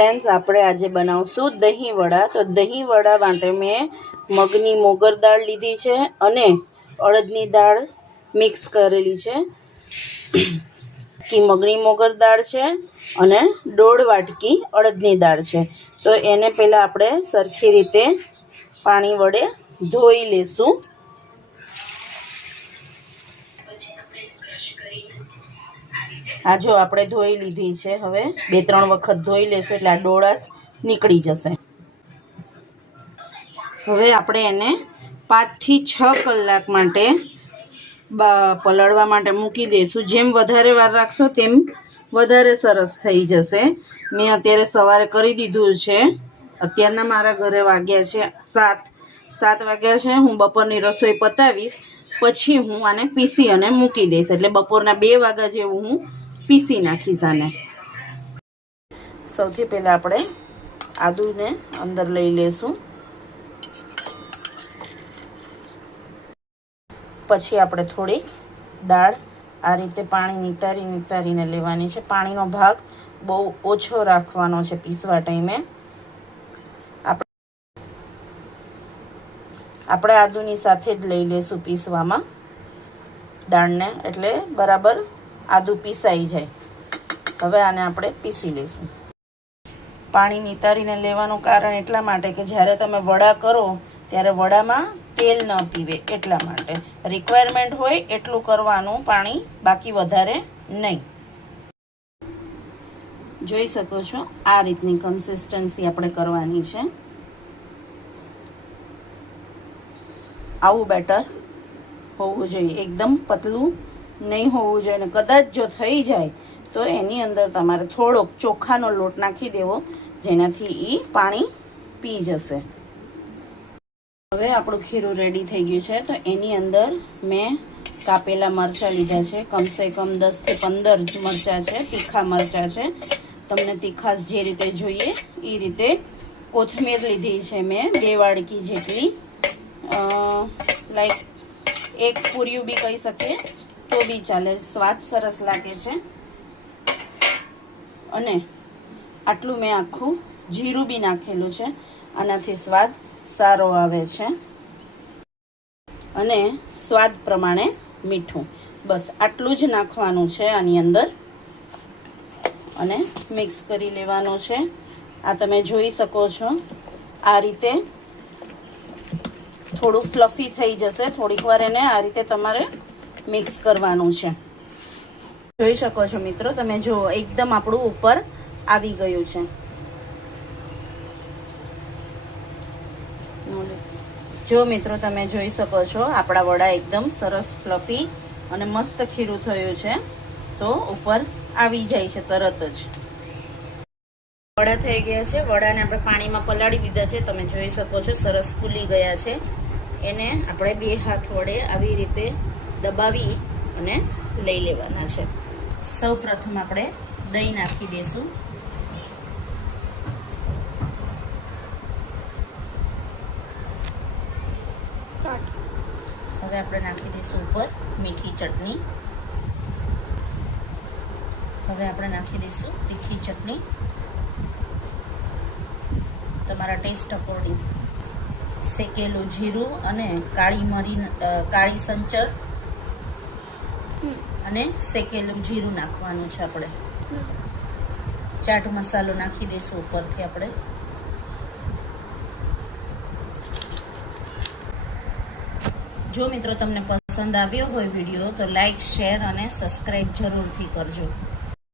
Friends આપણે આજે બનાવશું દહીં વડા। તો દહીં વડા માટે મેં મગની મોગર દાળ લીધી છે અને અડદની દાળ મિક્સ કરેલી છે। કે મગની મોગર દાળ છે અને 1.5 વાટકી અડદની દાળ છે। તો એને પહેલા આપણે સરખી રીતે પાણી વડે ધોઈ લેશું। આ જો આપણે ધોઈ લીધી છે। હવે 2-3 વખત ધોઈ લેશું એટલે આ ડોળાશ નીકળી જશે। હવે આપણે એને 5 થી 6 કલાક માટે પલળવા માટે મૂકી દઈશું। જેમ વધારે વાર રાખશો તેમ વધારે સરસ થઈ જશે। મેં અત્યારે સવારે કરી દીધું છે। અત્યારના મારા ઘરે વાગ્યા છે 7 વાગ્યા છે। હું બપોરની રસોઈ પતાવીશ પછી હું આને પીસી અને મૂકી દઈશ। એટલે બપોરના 2 વાગ્યા જેવું હું પીસી નાખીશ આને। સૌથી પહેલા આપણે આદુને અંદર લઈ લેશું। પછી આપણે થોડીક દાળ આ રીતે પાણી નિતારીને લેવાની છે। પાણીનો ભાગ બહુ ઓછો રાખવાનો છે પીસવા ટાઈમે। આપણે આદુની સાથે જ લઈ લેશું પીસવામાં દાળને, એટલે બરાબર આદુ પીસાઈ જાય। હવે આને આપણે પીસી લઈશું। પાણી નિતારીને લેવાનું કારણ એટલા માટે કે જ્યારે તમે વડા કરો ત્યારે વડામાં તેલ ન પીવે એટલા માટે। રિક્વાયરમેન્ટ હોય એટલું કરવાનું પાણી, બાકી વધારે નહીં। જોઈ શકો છો આ રીતની કન્સિસ્ટન્સી આપણે કરવાની છે। આવું બેટર હોવું જોઈએ, એકદમ પતલું નહીં હોવું જોઈએ। અને કદાચ જો થઈ જાય તો એની અંદર તમારે થોડોક ચોખાનો લોટ નાખી દેવો, જેનાથી એ પાણી પી જશે। હવે આપણું ખીરું રેડી થઈ ગયું છે। તો એની અંદર મેં કાપેલા મરચાં લીધા છે, કમસે કમ 10 થી 15 મરચાં છે, તીખા મરચાં છે। તમને તીખાશ જે રીતે જોઈએ એ રીતે। કોથમીર લીધી છે મેં 2 વાડકી જેટલી, લાઈક 1 પૂરિયું બી કહી શકીએ તો બી ચાલે, સ્વાદ સરસ લાગે છે। અને આટલું મેં આખું જીરું બી નાખેલું છે, આનાથી સ્વાદ સારો આવે છે। અને સ્વાદ પ્રમાણે મીઠું, બસ આટલું જ નાખવાનું છે આની અંદર અને મિક્સ કરી લેવાનું છે। આ તમે જોઈ શકો છો આ રીતે થોડું ફ્લફી થઈ જશે। થોડીક વાર એને આ રીતે તમારે મિક્સ કરવાનું છે। જોઈ શકો છો મિત્રો, તમે જો એકદમ આપણું ઉપર આવી ગયું છે। જો મિત્રો તમે જોઈ શકો છો આપણા વડા એકદમ સરસ ફ્લફી અને મસ્ત ખીરું થયું છે। તો ઉપર આવી જાય છે તરત જ। વડા થઈ ગયા છે। વડાને આપણે પાણીમાં પલાળી દીધા છે, તમે જોઈ શકો છો સરસ ફૂલી ગયા છે। એને આપણે 2 હાથ વડે આવી રીતે દબાવી અને લઈ લેવાના છે। સૌ પ્રથમ આપણે દહીં નાખી દઈશું। હવે આપણે નાખી દઈશું ઉપર મીઠી ચટણી। હવે આપણે નાખી દઈશું તીખી ચટણી, તમારા ટેસ્ટ અકોર્ડિંગ। શેકેલું જીરું અને કાળી સંચર અને શેકેલું જીરું નાખવાનું છે આપણે। ચાટ મસાલો નાખી દઈશું ઉપરથી આપણે। જો મિત્રો તમને પસંદ આવ્યો હોય વિડીયો તો લાઈક, શેર અને સબસ્ક્રાઈબ જરૂરથી કરજો।